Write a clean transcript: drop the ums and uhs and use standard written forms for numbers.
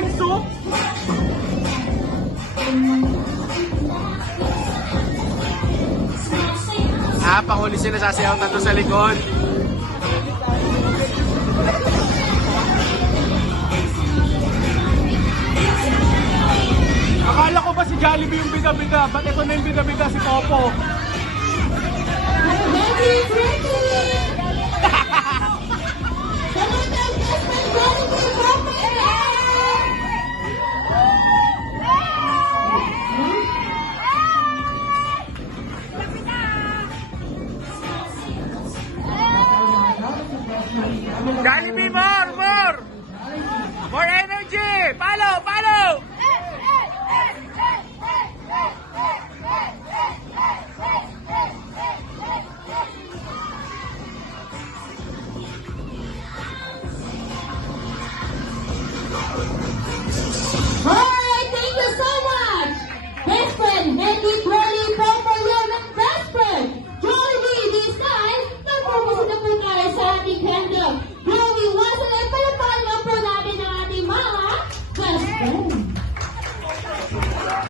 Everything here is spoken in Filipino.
Chicken soup? Pahuli sila sasayaw tatlo sa likod. Akala ko ba si Jollibee yung biga-biga? Ba't ito na yung biga-biga si Popo? Jollibee, more! More energy! Follow! Alright, thank you so much! Best friend, Henry Crowley.